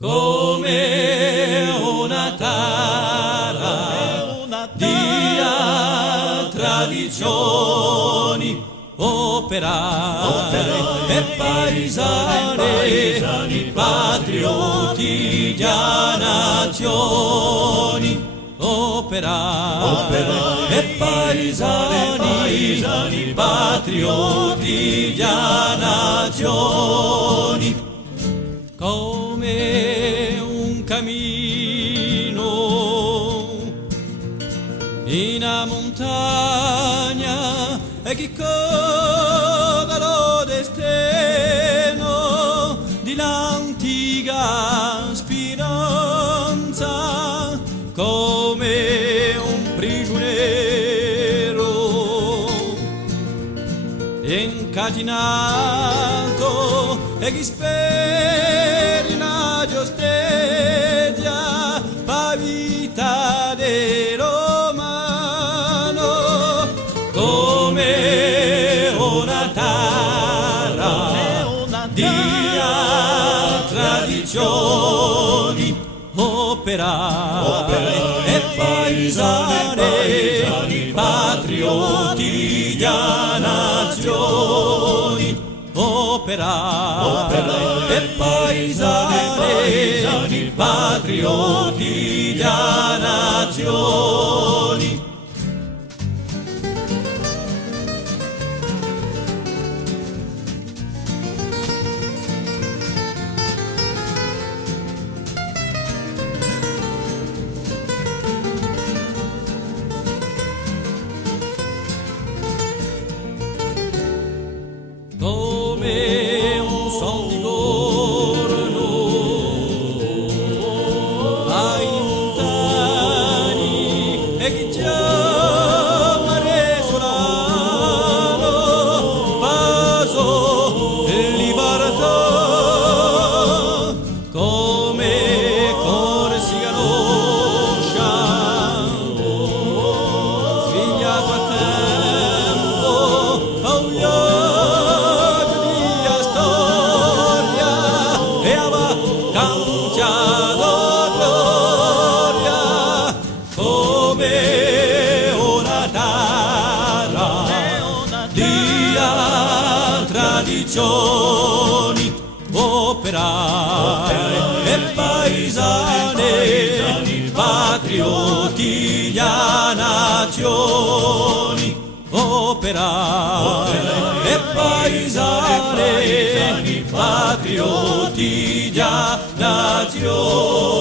Come una tara di tradizioni, operai e paesani, patrioti di nazioni. Operai e paesani, patrioti di nazioni. Come un cammino in una montagna e chi coda lo destino di l'antica speranza, come un prigioniero incatinato e chi spera una giustizia pa vita de romano, come una tara di tradizioni, operai e paesani, patrioti di nazioni. Operai e paesani, patrioti di nazioni. Come un son di corno ai montani e chi chiama resolano paso e libertà, come corsi galoscia svegliato a tempo paugliato cantiato gloria, come una tara di tradizioni, operai e paesani, patrioti di nazioni. Operai e paesani, patrioti di nazioni.